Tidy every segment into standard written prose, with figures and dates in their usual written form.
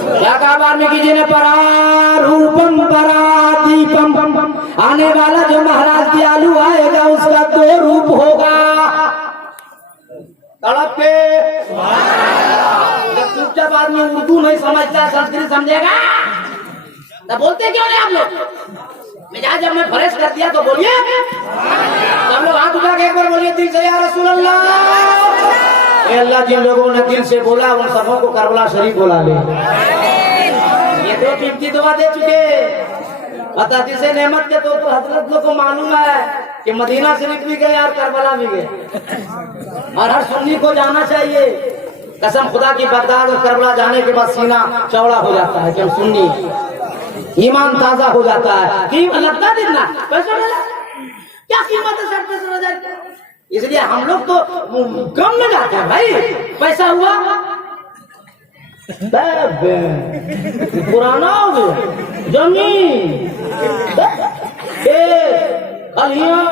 क्या कहा वाल्मीकि जी ने? परारूपम परादीपम, आने वाला जो महाराज दयालु आएगा उसका दो रूप होगा। तड़प के जब चुपचाप आदमी उर्दू नहीं समझता संस्कृत समझेगा तो बोलते क्यों नहीं आप लोग? मिजाज जब मैं फ्रेश कर दिया तो बोलिए। सब लोग हाथ उठा के एक बार बोलिए दिल से या रसूल अल्लाह। अल्लाह जिन लोगों ने दिल से बोला उन सबों को करबला शरीफ बोला ले। ये दो कीमती दुआ दे चुके पता से नेमत के तो हजरत लोग को मालूम है कि मदीना शरीफ भी गए और करबला भी गए और हर सुन्नी को जाना चाहिए। कसम खुदा की बगदाद और करबला जाने के बाद सीना चौड़ा हो जाता है कि हम सुन्नी, ईमान ताजा हो जाता है। कीमत लगता कितना पैसा मिला, क्या कीमत है 60,000। इसलिए हम लोग तो कम में जाते हैं भाई। पैसा हुआ पुराना हो गया, जमीन खलियां,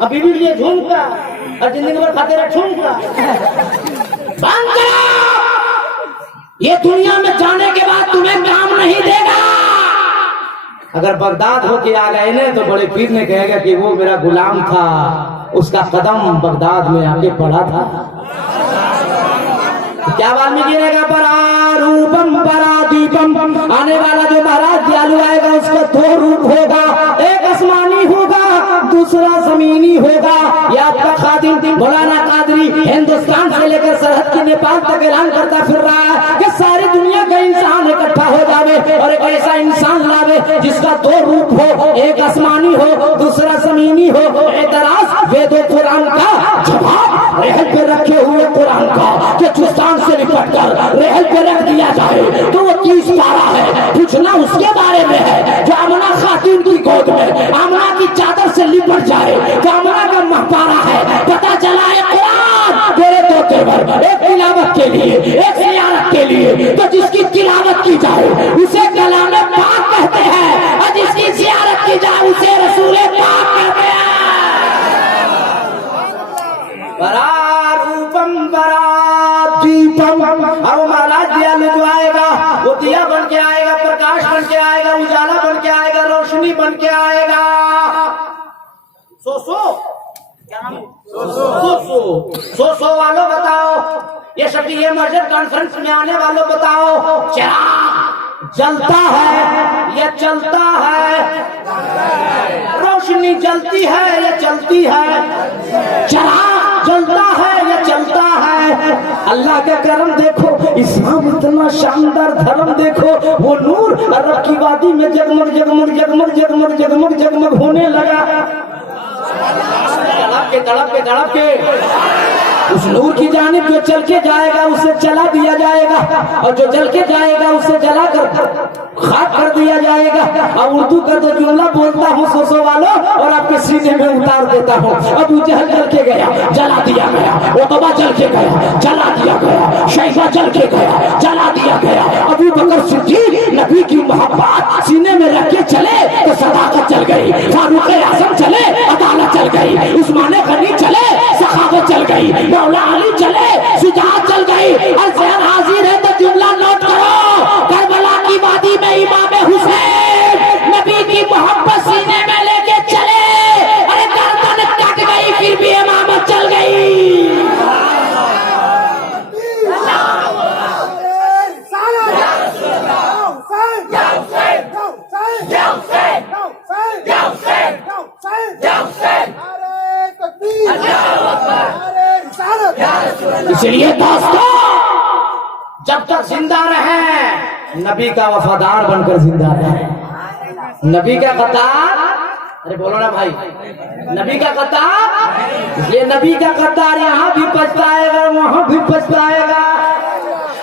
अभी भी लिए झुमका और जिंदगी भर खाते रहे झुमका। बंद करो, ये दुनिया में जाने के बाद तुम्हें काम नहीं देगा। अगर बगदाद होके आ गए ना तो बड़े पीर ने कहेगा कि वो मेरा गुलाम था, उसका कदम बगदाद में आके पड़ा था। क्या वाल्मीकि ने कहा? परारूपम परादीपम, आने वाला जो महाराज दयालु आएगा उसका दो रूप होगा, एक आसमानी होगा दूसरा जमीनी होगा। ये आपका खादिम मौलाना कादरी हिंदुस्तान से लेकर सरहद के नेपाल तक ऐलान करता फिर रहा है कि सारी दुनिया का इंसान इकट्ठा हो जावे और एक ऐसा इंसान लावे जिसका दो रूप हो, एक आसमानी हो दूसरा जमीनी हो। एतराज वेदों कुरान का जवाब रहल पे रखे हुए कुरान का कि चुस्तान से निपट कर रहल पे रख दिया जाए तो वो 30 पारा है। पूछना उसके बारे में है जो आमना खातून की गोद में आमना की चादर से लिपट जाए, जो आमना का महपारा है। पता चला है कुरान तेरे दो तेवर, एक तिलावत के लिए एक जियारत के लिए। तो जिसकी तिलावत की जाए उसे कलाम पाक कहते हैं और जिसकी जियारत की जाए उसे रसूल पाक कहते हैं। परारूपम परादीपम, और महाराज दयालु जो आएगा वो दिया बन के आएगा, प्रकाश बन के आएगा, उजाला बन के आएगा, रोशनी बन के आएगा। सो वालों बताओ, ये सब ये मस्जिद कॉन्फ्रेंस में आने वालों बताओ, चिराग जलता है या चलता है? रोशनी जलती है या चलती है? चिराग जलता है या चलता है? अल्लाह का करम देखो, इस्लाम इतना शानदार धर्म देखो, वो नूर अरब की वादी में जगमग जगमग जगमग जगमग जगमग जगमग होने लगा। तड़प के उस नूर की जानिब जो चल के जाएगा उसे चला दिया जाएगा और जो जल के जाएगा उसे जला कर खाक कर दिया जाएगा। और उर्दू का तो जुमला बोलता हूँ सोसो वालों और आपके सीने में उतार देता हूँ। अबू जहल जल के गया, जला दिया गया। उतबा जल के गया, जला दिया गया। शैबा जल के गया, जला दिया गया। अबू बकर सिद्दीक नबी की मोहब्बत सीने में रख के चले तो सदाकत चल गई। फारूक आजम चले, अदालत चल गई। उस्मान गनी चले, सखावत चल गई। मौला अली चले, शुजाअत चल गई। और ज़हन हाजिर है तो जुमला नोट करो। करबला की वादी में इमाम हुसैन नबी की मोहब्बत सीने में लेके चले, अरे गर्दन कट गई फिर भी इमामत चल गई। इसलिए दोस्तों जब तक जिंदा रहे नबी का वफादार बनकर जिंदा रहे। नबी का कतार, अरे बोलो ना भाई, नबी का कतार। इसलिए नबी का कतार यहाँ भी पछताएगा वहां भी पछताएगा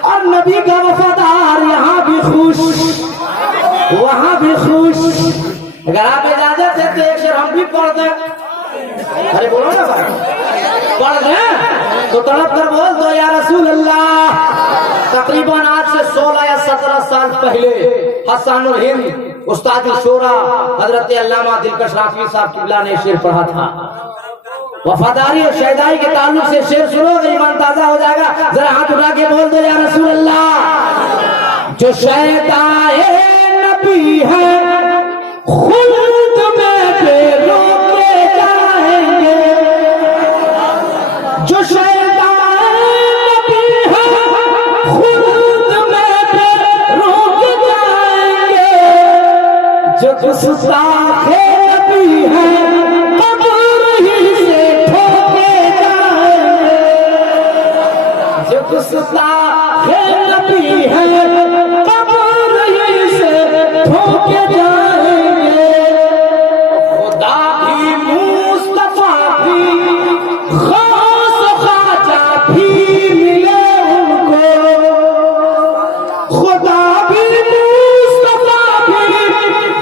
और नबी का वफादार यहाँ भी खुश वहां भी खुश। अगर आप इजाजत है तो एक शेर हम भी पढ़ दें। अरे बोलो ना भाई, पढ़ दें तो तड़प कर बोल दो या रसूल अल्लाह। तकरीबन आज से 16 या 17 साल पहले हसनुल हिंद उस्ताद शोरा हजरत अल्लामा दिलकश राफी साहब किबला ने शेर पढ़ा था। वफादारी और शहदाई के ताल्लुक से शेर सुनोगे ईमान ताजा हो जाएगा। जरा हाथ उठा के बोल दो या रसूल अल्लाह। जो शहदाए नबी है खुल्द में बेरोके जाएंगे, जो शहदाए नबी है खुल्द में बेरोके जाएंगे, जो गुस्ताखे नबी है कब्र ही से ठोके जाएंगे, जो गुस्ताखे नबी है कब्र ही से ठोके जाएंगे। खुदा भी मुस्तफा भी खास ख्वाजा भी मिले उनको, खुदा भी मुस्तफा भी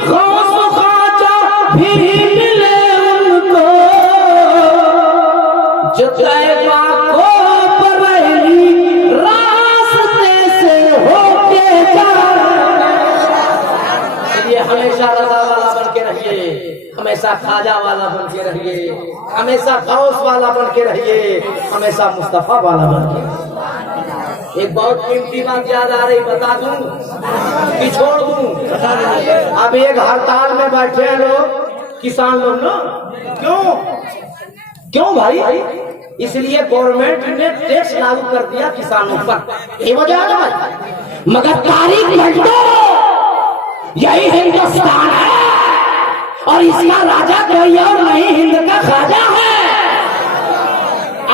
खास ख्वाजा भी मिले उनको, जो तैबा को बरेली रास्ते से होके जाएंगे। ये हमेशा रजा वाला बन के रहिए, हमेशा खाजा वाला बन के रहिए, हमेशा गौस वाला बन के रहिए, हमेशा मुस्तफा वाला बन के रहिए। एक बहुत कीमती बात याद आ रही, बता दूं कि छोड़ दूं? अब एक हड़ताल में बैठे हैं लोग, किसान लोग ना, क्यों भाई? इसलिए गवर्नमेंट ने टैक्स लागू कर दिया किसानों पर, ये वजह है भाई। मगर तारीख पलटो, यही हिंदुस्तान है और इसका राजा कोई और नहीं, हिंद का खाजा है।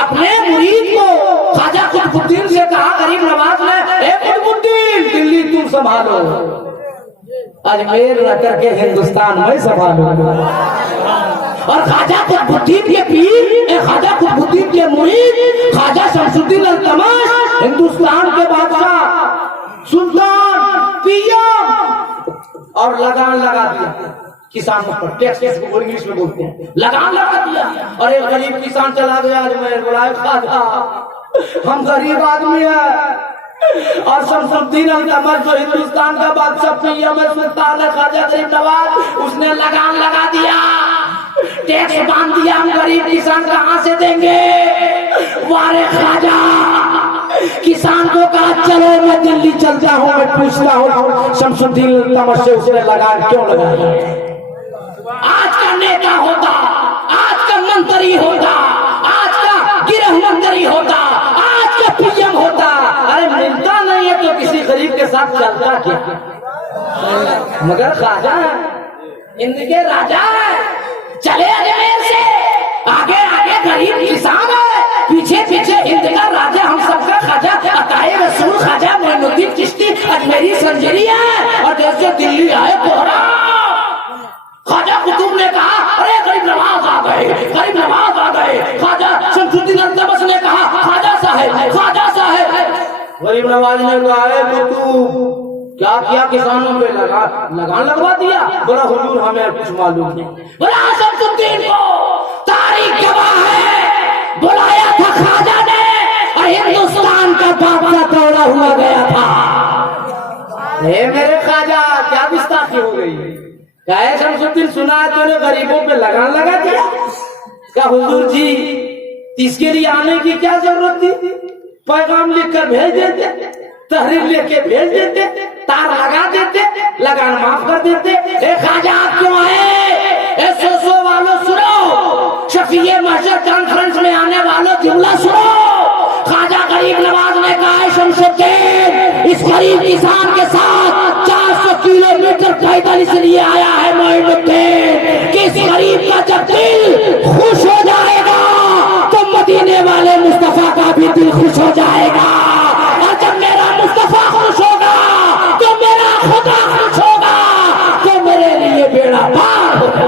अपने मुरीद को खाजा कुतुबुद्दीन से कहा गरीब नवाज ने, ए कुतुबुद्दीन दिल्ली तुम संभालो, अजमेर रह करके हिंदुस्तान में संभालो। और खाजा कुतुबुद्दीन के पीर, खाजा कुतुबुद्दीन के मुरीद खाजा शमसुद्दीन अल्तमश हिंदुस्तान के बादशाह सुल्तान पीएम, और लगान लगा दिया किसानों पर, टैक्स को इंग्लिश में बोलते हैं, लगान लगा दिया। और एक गरीब किसान चला गया अजमेर, बोला खाजा हम गरीब आदमी है, और शमसुद्दीन अल्तमश जो हिंदुस्तान का बादशाह पीएम है, सुल्तान है, खाजा गरीब नवाज, उसने लगान लगा दिया, टैक्स बांध दिया, हम गरीब किसान कहां से देंगे? वारे खाजा किसान को कहा चलो मैं दिल्ली चलता हूं, मैं पूछता हूं शमसुद्दीन अल्तमश से उसने लगान क्यों लगाया। आज का नेता होता, आज का मंत्री होता, आज का गृह मंत्री होता, आज का पीएम होता, अरे मिलता नहीं है तो किसी गरीब के साथ चलता क्या? मगर खाजा है, इनके राजा है, चले अजमेर से आगे आगे गरीब किसान है, पीछे पीछे हिंद का राजा, हम सबका खाजा अताए रसूल खाजा मोइनुद्दीन चिश्ती अजमेरी संजरी है। और जैसे दिल्ली आए कोहरा, खाजा कुतुब ने कहा अरे गरीब नवाज आ गए, गरीब नवाज आ गए। खाजा शमसुद्दीन अल्तमश ने कहा खाजा साहब, खाजा साहब। गरीब नवाज ने कहा कुतुब क्या किया किसानों पे? लगान लगवा दिया। बोला हुजूर हमें कुछ मालूम नहीं। बोला शमसुद्दीन को तारीख गवाह है, बुलाया था खाजा ने और हिंदुस्तान का बादशाह दौड़ा हुआ गया था। मेरे खाजा क्या विस्तार हो गई? क्या शमसुद्दीन सुना है तूने गरीबों पे लगान लगा दिया? क्या हुजूर जी इसके लिए आने की क्या जरूरत थी? पैगाम लिखकर भेज देते, तहरीर लेके भेज देते, तार लगा देते, लगान माफ कर देते। ए खाजा आप क्यों आए? सो वालों सुनो, शफीए महशर कॉन्फ्रेंस में आने वालों जुमला सुनो। खाजा गरीब नवाज ने कहा है शमसुद्दीन इस गरीब किसान के साथ 400 किलोमीटर पैदल इसलिए आया है मोइनुद्दीन कि इस गरीब का जब दिल खुश हो जाएगा तो मदीने वाले मुस्तफा का भी दिल खुश हो जाएगा। और जब मेरा मुस्तफा खुश होगा तो मेरा खुदा खुश होगा, तो मेरे लिए बेड़ा पार होगा।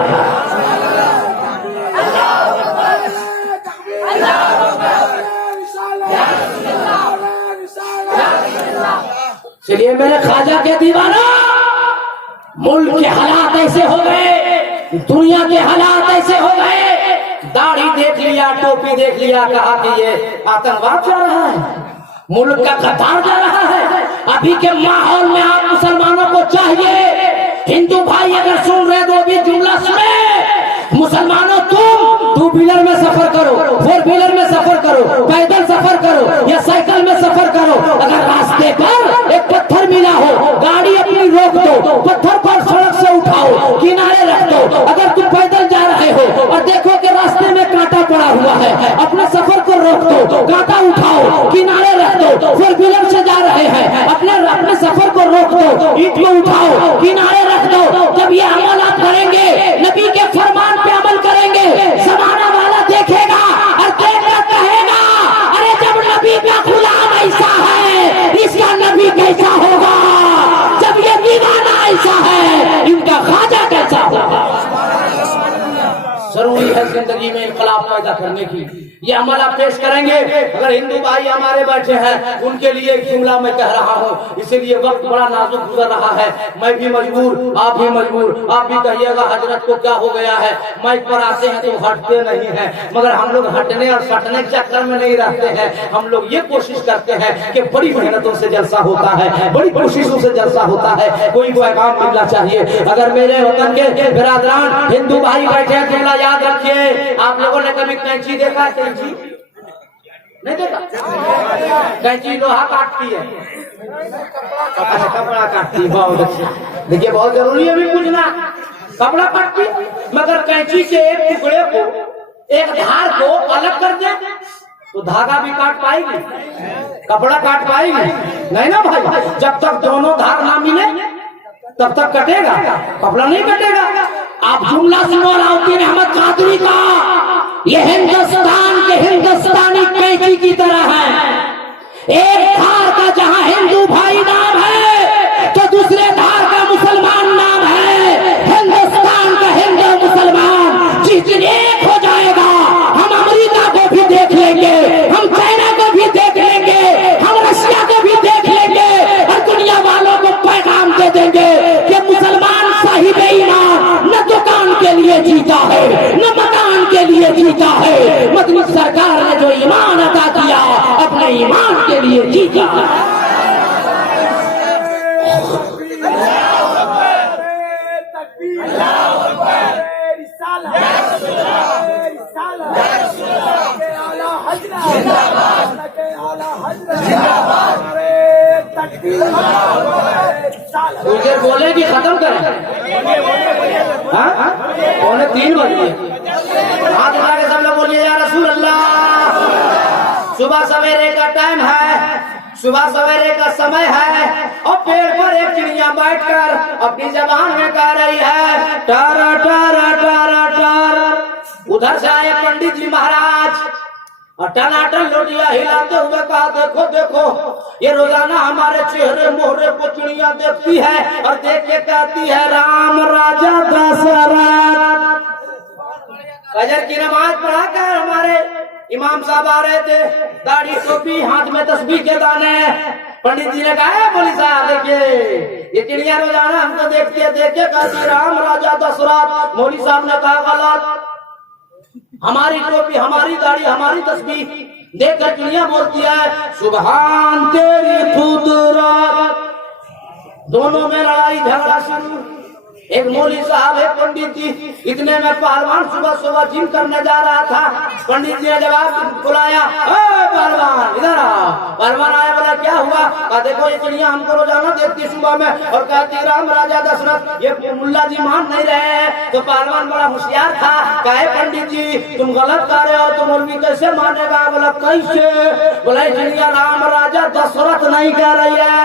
चलिए मेरे खाजा के दीवाना, मुल्क के हालात ऐसे हो गए, दुनिया के हालात ऐसे हो गए, दाढ़ी देख लिया, टोपी देख लिया, कहा कि ये आतंकवाद जा रहा है, मुल्क का कतार जा रहा है। अभी के माहौल में आप मुसलमानों को चाहिए, हिंदू भाई अगर सुन रहे तो भी जुमला सुने। मुसलमानों तुम 2 व्हीलर में सफर करो, 4 व्हीलर में सफर करो, पैदल सफर करो या साइकिल में सफर करो, अगर रास्ते पर एक पत्थर मिला हो रोक दो, गाता उठाओ, किनारे रख दो, फोर व्हीलर से जा रहे हैं अपने सफर को रोक दो, ईंट को उठाओ, किनारे रख दो। जब ये अमल आप करेंगे, नबी के फरमान पे अमल करेंगे, जमाना वाला देखेगा और देखकर कहेगा अरे जब नबी का गुलाम ऐसा है, इसका नबी कैसा होगा, जब ये दीवाना ऐसा है, इनका ख्वाजा कैसा होगा। जरूरी है जिंदगी में इनकलाब पैदा करने की। ये अमल आप पेश करेंगे। अगर हिंदू भाई हमारे बैठे हैं, उनके लिए जुमला मैं कह रहा हूँ, इसीलिए वक्त बड़ा नाजुक गुजर रहा है। मैं भी मजबूर, आप भी मजबूर। आप भी कहिएगा हजरत को क्या हो गया है, माइक पर आते हैं तो हटते नहीं है। मगर हम लोग हटने और सटने के चक्कर में नहीं रहते हैं। हम लोग ये कोशिश करते हैं कि बड़ी मेहनतों से जलसा होता है, बड़ी कोशिशों से जलसा होता है। कोई पैगाम मिलना चाहिए। अगर मेरे वतन के बिरादरान हिंदू भाई बैठे हैं, जुमला याद रखिए। आप लोगों ने कभी कैंची देखा है? कैंची नहीं देखा? कैंची लोहा काटती है, अच्छा कपड़ा काटती है। बहुत अच्छा, देखिए बहुत जरूरी है भी पूछना। कपड़ा काटती, मगर कैंची के एक टुकड़े को, एक धार को अलग कर दे तो धागा भी काट पाएगी, कपड़ा काट पाएगी नहीं ना भाई। जब तक दोनों धार ना मिले तब तक कटेगा, कपड़ा नहीं कटेगा। आप जुमला सुनो राउद्दीन अहमद कादरी का, ये हिंदुस्तान के हिंदुस्तानी कैंची की तरह है। एक धार का जहां हिंदू भाई नाम है तो दूसरे धार का मुसलमान नाम है। हिंदुस्तान का हिंदू मुसलमान जिस दिन एक हो जाएगा, हम अमेरिका को भी देख लेंगे, हम चाइना को भी देख लेंगे, हम रशिया को भी देख लेंगे और दुनिया वालों को पैगाम दे देंगे कि मुसलमान साहिब ईमान न दुकान के लिए जीता है, न मकान के लिए जीता है। मदनी सरकार ने जो ईमान अदा किया, अपने ईमान के लिए जीता है। मुझे बोले कि खत्म करें, हाँ 3:15 बजे। हाथ उठा के सब लोग बोलिए या रसूल अल्लाह। सुबह सवेरे का टाइम है, सुबह सवेरे का समय है और पेड़ पर एक चिड़िया बैठकर अपनी जबान में गा रही है टारा टारा टारा टार। उधर से आए पंडित जी महाराज और टनाटन लोटिया हिलाते हुए कहा देखो देखो, ये रोजाना हमारे चेहरे मोहरे को चिड़िया देखती है और देख के कहती है राम राजा दशरथ। फजर की नमाज पढ़ा कर हमारे इमाम साहब आ रहे थे, दाढ़ी टोपी, हाथ में तस्बीह के दाने। पंडित जी ने कहा बोली साहब देखिए ये चिड़िया रोजाना हमको देखती है, देख के कहती राम राजा दशरथ। मौली साहब ने कहा गलत, हमारी टोपी, हमारी दाढ़ी, हमारी तस्बीह देख कर चिड़िया बोलती है सुभान तेरी कुदरत। दोनों में लड़ाई झगड़ा शुरू। एक मौली साहब, एक पंडित जी। इतने में पहलवान सुबह सुबह जिम करने जा रहा था। पंडित जी ने जवाब बुलाया, पहलवान इधर आओ। पहलवान आया, बोला क्या हुआ? कहा देखो ये चिड़िया हमको रोजाना देखती सुबह में और कहती राम राजा दशरथ। ये मुल्ला जी मान नहीं रहे हैं। तो पहलवान बड़ा होशियार था, कहे पंडित जी तुम गलत कर रहे हो, तो मौलवी कैसे मानेगा? बोला कैसे? बोला चिड़िया राम राजा दशरथ नहीं कह रही है,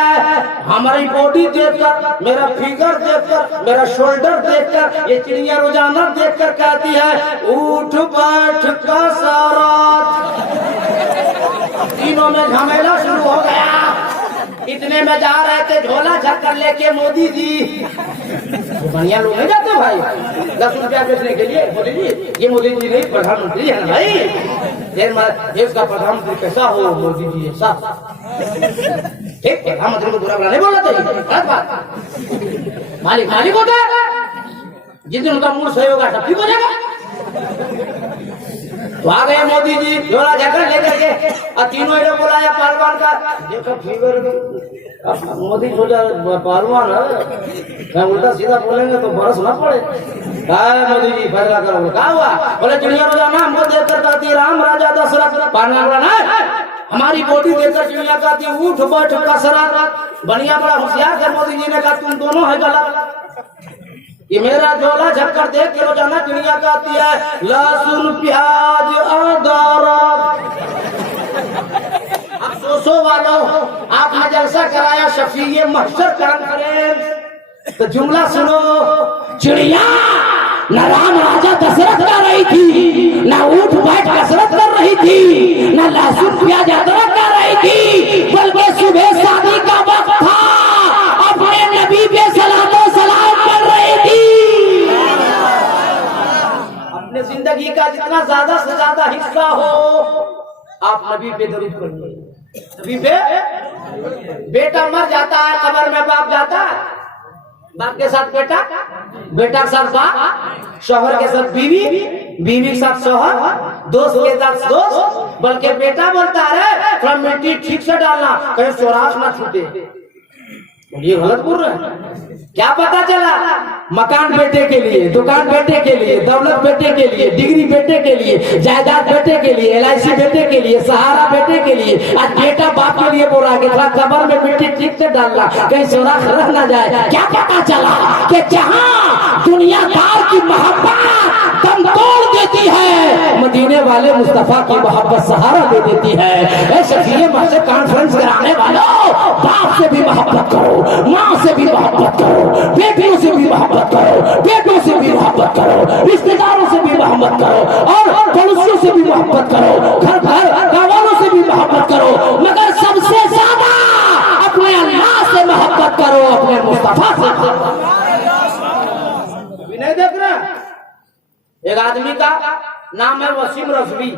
हमारी बॉडी देखकर, मेरा फिगर देखकर, मेरा शोल्डर देखकर ये चिड़िया रोजाना देखकर कहती है उठ बैठ कसरत। तीनों में झमेला शुरू हो गया। इतने में जा रहे थे झोला झक्कर लेके मोदी जी। तो बढ़िया लोग नहीं जाते भाई 10 रुपया बेचने के लिए। मोदी जी, ये मोदी जी नहीं प्रधानमंत्री है ना भाई, देश का प्रधानमंत्री कैसा हो मोदी जी ऐसा। ठीक, प्रधानमंत्री को बुरा बुरा नहीं बोलना चाहिए, गलत बात। मालिक मालिक होता है, जिस दिन उनका मूड सही होगा सब ठीक हो जाएगा। तो आ गए मोदी जी झोला झक्कर लेकर के और तीनों इधर बुलाया पहलवान का। देखो फीवर मोदी सोचा पहलवान है, उल्टा सीधा बोलेंगे तो बरस ना पड़े। मोदी जी फैसला करो। क्या हुआ? बोले चिड़िया रोजाना हमको देखकर कहती राम राजा दशरथ। पहलवान बोला ना हमारी बॉडी देखकर चिड़िया कहती उठ बैठ कसरत। बढ़िया बड़ा होशियार है। मोदी जी ने कहा तुम दोनों है गलत। ये मेरा झोला झक्कर देख के रोजाना चिड़िया कहती है लहसुन प्याज अदरक। शो वालों, आपने जलसा कराया शफीए महशर कॉन्फ्रेंस, तो जुमला सुनो। चिड़िया न राम राजा दशरथ कर रही थी, न ऊंट बैठ कसरत कर रही थी, न लहसुन प्याज अदरक कर रही थी, बल्कि सुबह शादी का वक्त था, अपने नबी पे सलातो सलाम कर रही थी। अपने जिंदगी का जितना ज्यादा से ज्यादा हिस्सा हो आप नबी पे दरूद पढ़िए। नबी पे बेटा मर जाता है कब्र में, बाप जाता है, बाप के साथ बेटा, बेटा के साथ बाप, शौहर के साथ बीवी, बीवी के साथ शौहर, दोस्त के साथ दोस्त, बल्कि बेटा बोलता है थोड़ा मिट्टी ठीक से डालना कहीं चौरास ना छूटे। ये गलत बोल रहे हैं। क्या पता चला? मकान बेटे के लिए, दुकान बेटे के लिए, दौलत बेटे के लिए, डिग्री बेटे के लिए, जायदाद बेटे के लिए, LIC बेटे के लिए, सहारा बेटे के लिए। आज बेटा बाप के लिए बोल रहा है कि थोड़ा कब्र में मिट्टी ठीक से डालना कहीं सोना खरख ना जाए। क्या पता चला कि जहाँ दुनियादार की मोहब्बत दम तोड़ देती है, मदीने वाले मुस्तफा की मोहब्बत सहारा दे देती है। शफीए महशर कॉन्फ्रेंस कराने वालों, बाप से भी मोहब्बत करो, माँ से भी मोहब्बत करो, बेटियों से भी मोहब्बत करो, बेटों से भी मोहब्बत करो, रिश्तेदारों से भी मोहब्बत करो, और पड़ोसियों से भी मोहब्बत करो, घर घर गाँवों से भी मोहब्बत करो, मगर सबसे ज्यादा अपने अल्लाह से मोहब्बत करो, अपने मुस्तफा से। नहीं देख रहे? एक आदमी का नाम है वसीम रजवी,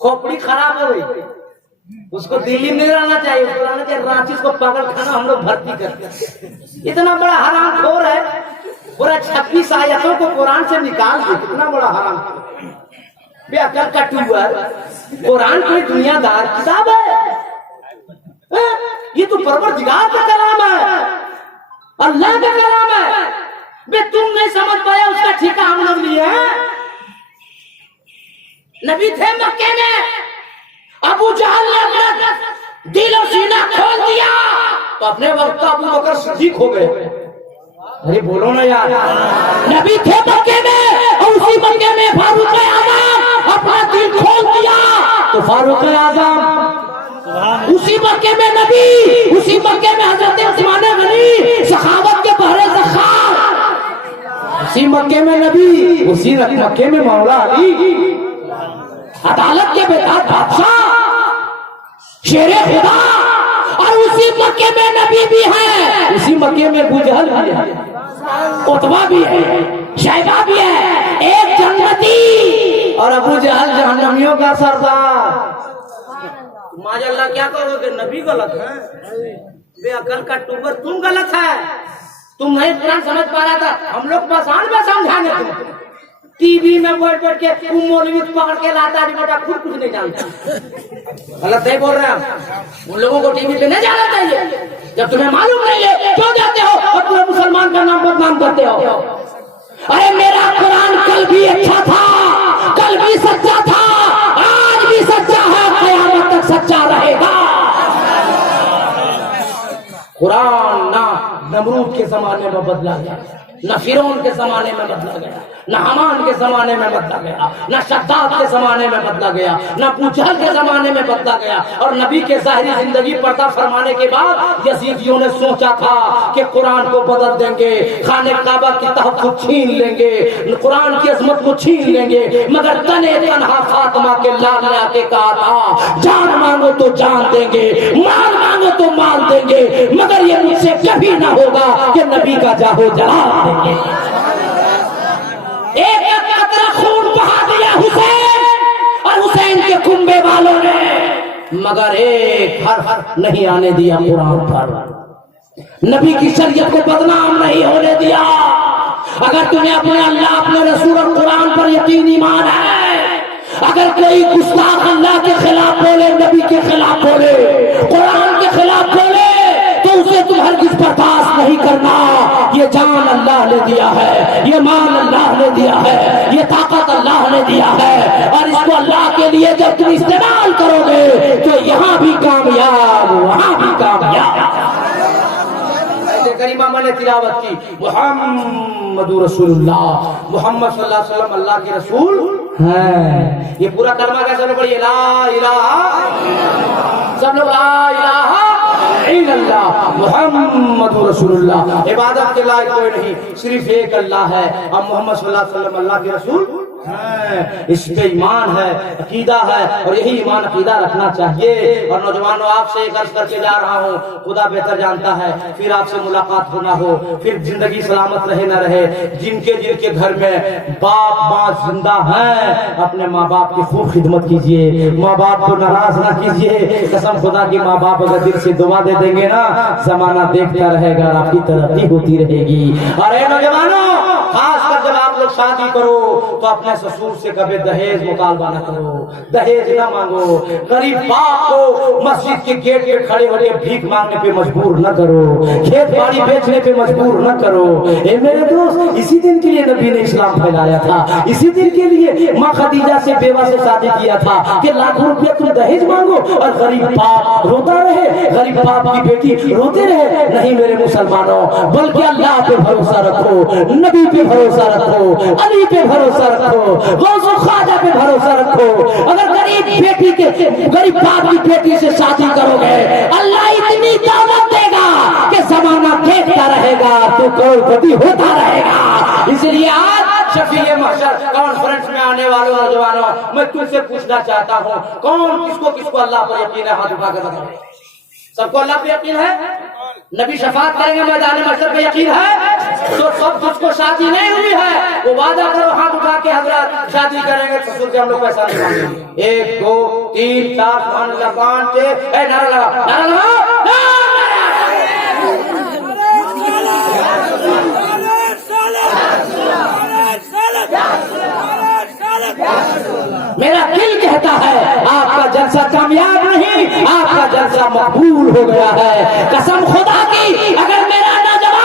खोपड़ी खराब हो गई, उसको दिल्ली नहीं रहना चाहिए, उसको रहना चाहिए रांची, उसको पागल खाना हम लोग भर्ती करते। इतना बड़ा हरामखोर है, पूरा 26 आयतों को कुरान से निकाल दे, कितना बड़ा हरामखोर, बेअकल का टूबर। कुरान कोई दुनियादार किताब है? ये तो परवरदिगार का कलाम है, अल्लाह का कलाम है। बे तुम नहीं समझ पाया, उसका ठेका हम लोग लिए हैं। नबी थे मक्के में, अबू जहल ने अपना दिल और सीना खोल दिया, तो अपने वक्त अबू बकर सिद्दीक हो गए। अरे बोलो ना यार। नबी थे मक्के में, और उसी मक्के में फारूक आजम अपना दिल खोल दिया, तो फारूक आजम, उसी मक्के में नबी, उसी मक्के में हजरत उस्मान गनी सखावत के पहरे ज़खार, उसी मक्के में नबी, उसी मक्के में मौला अली, अदालत के बेताज बादशाह, शेरे खुदा, और उसी मक्के में नबी भी है, उसी मक्के में अबू जहल भी है, उतबा भी है, शैबा भी है, एक जन्नती और अबू जहल जहन्नमियों का सरदार। माशाअल्लाह, क्या कहोगे? नबी गलत है, बेअकल का टूबर तुम गलत है। तुम नहीं कुरान समझ पा रहा था, हम लोग परेशान में समझाने तुम। टीवी में बैठ बैठ के मौलवी पकड़ के लाता है, बेटा खुद कुछ नहीं जानता। गलत नहीं बोल रहे हैं। उन लोगों को टीवी पे नहीं जाना चाहिए। जब तुम्हें मालूम नहीं है क्यों जाते हो और पूरे मुसलमान का नाम बदनाम करते हो? अरे मेरा कुरान कल भी अच्छा था, कल भी सच्चा था, आज भी सच्चा है, क़यामत तक सच्चा रहेगा। कुरान ना नमरूद के जमाने में बदला गया, न फिरौन के जमाने में बदला गया, न हमान के जमाने में बदला गया, न शद्दाद के जमाने में बदला गया, न अबू जहल के जमाने में बदला गया। और नबी के ज़ाहिरी जिंदगी पर्दा फरमाने के बाद यजीदियों ने सोचा था कि कुरान को बदल देंगे, खाने काबा की तहफ़्फ़ुज़ छीन लेंगे, कुरान की अजमत को छीन लेंगे। मगर तने तनहा फातिमा के लाल ने आके कहा था, जान मांगो तो जान देंगे, माल मांगो तो माल देंगे, मगर ये मुझसे कभी ना होगा कि नबी का जाहो जलाल देंगे। एक कतरा खून बहा दिया हुसैन और हुसैन के कुंबे वालों ने, मगर एक हर्फ नहीं आने दिया कुरान पर। नबी की शरीयत को बदनाम नहीं होने दिया। अगर तुम्हें अपने अल्लाह, अपने रसूल और कुरान पर यकीन ईमान है, अगर कोई गुस्ताख अल्लाह के खिलाफ बोले, नबी के खिलाफ बोले, कुरान के खिलाफ बोले, तो उसे तुम हरगिज़ बर्दाश्त नहीं करना। ये जान अल्लाह ने दिया है, ये माल अल्लाह ने दिया है, ये ताकत अल्लाह ने दिया है, और इसको अल्लाह के लिए जब तुम इस्तेमाल करोगे तो यहाँ भी कामयाब, वहाँ भी कामयाब। करीमा मैंने तिलावत की, मुहम्मदुर रसूलुल्लाह, मोहम्मद सल्लल्लाहु अलैहि वसल्लम अल्लाह के रसूल हैं। ये पूरा कलमा कैसे पढ़िए? ला इलाहा सब लोग ला इलाहा इल्लल्लाह मुहम्मदुर रसूलुल्लाह। इबादत के लायक कोई नहीं, सिर्फ एक अल्लाह है। अब मोहम्मद सल्लल्लाहु अलैहि वसल्लम अल्लाह के रसूल है, इस पे ईमान है, अकीदा है, और यही ईमान अकीदा रखना चाहिए। और नौजवानों, आपसे एक अर्ज करके जा रहा हूँ, खुदा बेहतर जानता है, फिर आपसे मुलाकात होना हो, फिर जिंदगी सलामत रहे न रहे, जिनके जिनके घर में बाप माँ जिंदा हैं, अपने माँ बाप की खूब खिदमत कीजिए, माँ बाप को नाराज ना कीजिए। कसम खुदा की, माँ बाप अगर दिल से दुआ दे देंगे ना, जमाना देखता रहेगा और आपकी तरक्की होती रहेगी। और नौजवानों, खासकर जब आप लोग शादी करो तो अपने ससुर से कभी दहेज मुतालबा न करो, दहेज न मांगो, गरीब बाप को मस्जिद के गेट पे खड़े होकर भीख मांगने पे मजबूर न करो, खेत बाड़ी बेचने पे मजबूर न करो। ए मेरे दोस्त, इसी दिन के लिए नबी ने इस्लाम फैलाया था, इसी दिन के लिए माँ खदीजा से बेवा से शादी किया था कि लाखों रुपया तुम दहेज मांगो और गरीब बाप रोता रहे, गरीब बाप की बेटी रोते रहे। नहीं मेरे मुसलमानों, बल्कि अल्लाह पे भरोसा रखो, नबी पे भरोसा रखो, अली पे भरोसा रखो, गौसो ख्वाजा पे भरोसा रखो। अगर गरीब बाप की बेटी से शादी करोगे, अल्लाह इतनी दौलत देगा कि जमाना देखता रहेगा, तो करोड़पति होता रहेगा। इसलिए आज शफीए महशर कॉन्फ्रेंस में आने वालों नौजवानों, मैं तुमसे पूछना चाहता हूँ, कौन किसको अल्लाह पर यकीन है? हाथ उठाकर बताओ। सबको अल्लाह पे यकीन है? नबी शफात करेंगे मैदान महशर पे यकीन है? तो सब जिसको शादी नहीं हुई है वो वादा करो, हाथ उठा के हजरत शादी करेंगे, ससुर से हम लोग पैसा नहीं मांगेंगे। 1 2 3 4 5 6 नारा लगा, नारा लगा। मेरा दिल कहता है आपका जलसा कामयाब नहीं, आपका जलसा मकबूल हो गया है। कसम खुदा की, अगर मेरा नौजवान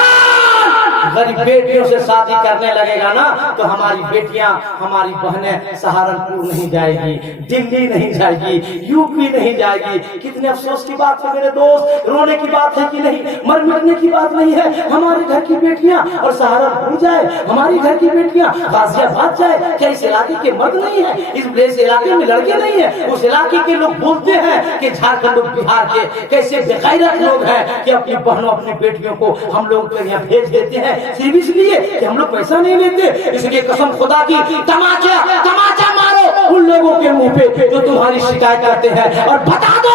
गरीब बेटियों से शादी करने लगेगा ना, तो हमारी बेटियां, हमारी बहनें सहारनपुर नहीं जाएगी, दिल्ली नहीं जाएगी, यूपी नहीं जाएगी। कितने अफसोस की बात है मेरे दोस्त, रोने की बात है कि नहीं, मर मिटने की बात नहीं है। हमारे घर की बेटियां और सहारनपुर जाए, हमारी घर की बेटियां गाजियाबाद जाए, क्या इस इलाके के मर्द नहीं है? इस इलाके में लड़के नहीं है? उस इलाके के लोग बोलते हैं कि झारखंड और बिहार के कैसे बेगैरत लोग हैं कि अपनी बहनों, अपनी बेटियों को हम लोग यहाँ भेज देते हैं सिर्फ इसलिए कि हम लोग पैसा नहीं लेते। इसलिए कसम खुदा की, तमाचा मारो उन लोगों के मुंह पे जो तुम्हारी शिकायत करते हैं, और बता दो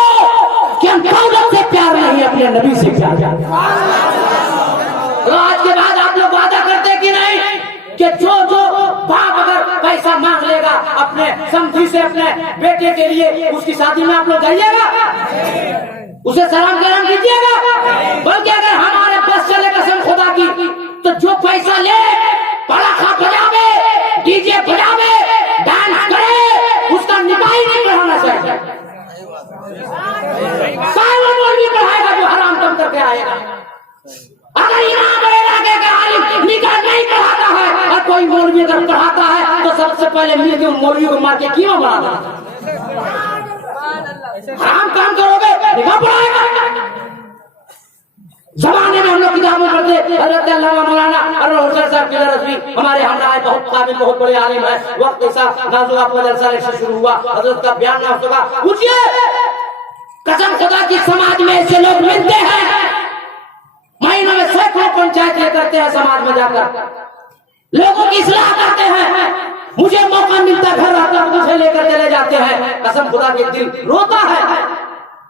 कि हम दौलत से प्यार नहीं, अपने नबी से प्यार करते हैं। तो आज के बाद आप लोग वादा करते कि नहीं कि जो बाप अगर पैसा मांग लेगा अपने समझी से अपने बेटे के लिए, उसकी शादी में आप लोग जाइएगा, उसे सलाम कलाम कीजिएगा? बल्कि अगर हमारे बस चले कसम खुदा की, तो जो पैसा ले, पटाखा बजावे, डीजे बजावे, डांस करे, उसका निकाह ही नहीं पढ़ाना चाहिए। साइमन मौलवी पढ़ाएगा जो हराम कम करके आएगा। अगर इमाम इलाके का आलिम निकाह नहीं पढ़ाता है और कोई मौलवी अगर पढ़ाता है, तो सबसे पहले मिलकर उन मौलवी को मार के कीमा बनाना। हराम काम करोगे, निकाह पढ़ाएगा। जमाने में हम लोग किताबों पढ़ते, हज़रत अल्लामा मौलाना अरुण हुसैन साहब की रज़वी हमारे हमरा है, बहुत काबिल, बहुत बड़े आलिम है। वक्त ऐसा नाजुक आपका जलसा से शुरू हुआ, हजरत का बयान ना हो सका। पूछिए, कसम खुदा की, समाज में ऐसे लोग मिलते हैं, महीनों में सैकड़ों पंचायतें करते हैं, समाज में जाकर लोगों की इस्लाह करते हैं। मुझे मौका मिलता घर आकर मुझे लेकर चले जाते हैं। कसम खुदा के दिल रोता है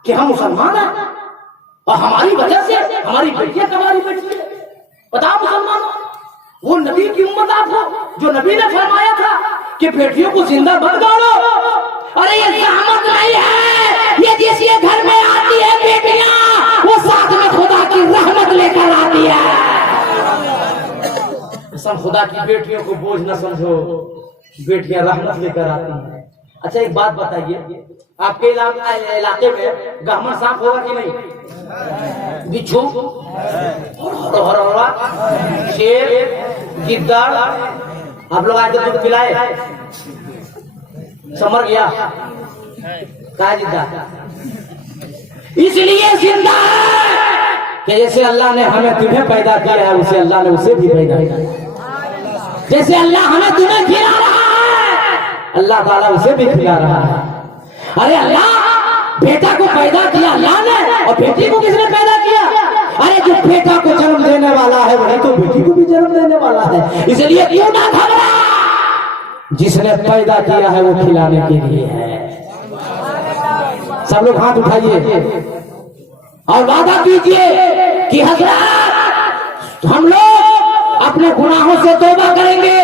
कि हम मुसलमान हैं और हमारी वजह से हमारी बेटियां हमारी बेटी है। बताओ मुसलमानों, वो नबी की उम्मत आपको, जो नबी ने फरमाया था कि बेटियों को जिंदा मत गाड़ो। अरे ये जहमत नहीं है, ये जिसके घर में आती है बेटियां, वो साथ में खुदा की रहमत लेकर आती है। सब खुदा की बेटियों को बोझ न समझो, बेटियां रहमत लेकर आती हैं। अच्छा एक बात बताइए, आपके इलाके में गहमन सांप होगा कि नहीं? बिच्छू, शेर, गिद्दड़, आप लोग आज दूध पिलाए, समर गया कहा जिंदा? इसलिए जिंदा है कि जैसे अल्लाह ने हमें तुम्हें पैदा किया है, उसे अल्लाह ने उसे भी पैदा किया। जैसे अल्लाह हमें तुम्हें खिला रहा है, अल्लाह ताला उसे भी खिला रहा है। अरे अल्लाह बेटा को पैदा किया अल्लाह ने, और बेटी को किसने पैदा किया? अरे जो बेटा को जन्म देने वाला है वही तो बेटी को भी जन्म देने वाला है। इसलिए क्यों ना घबरा, जिसने पैदा किया है वो खिलाने के लिए है। सब लोग हाथ उठाइए और वादा कीजिए कि हजरत हम लोग अपने गुनाहों से तौबा करेंगे,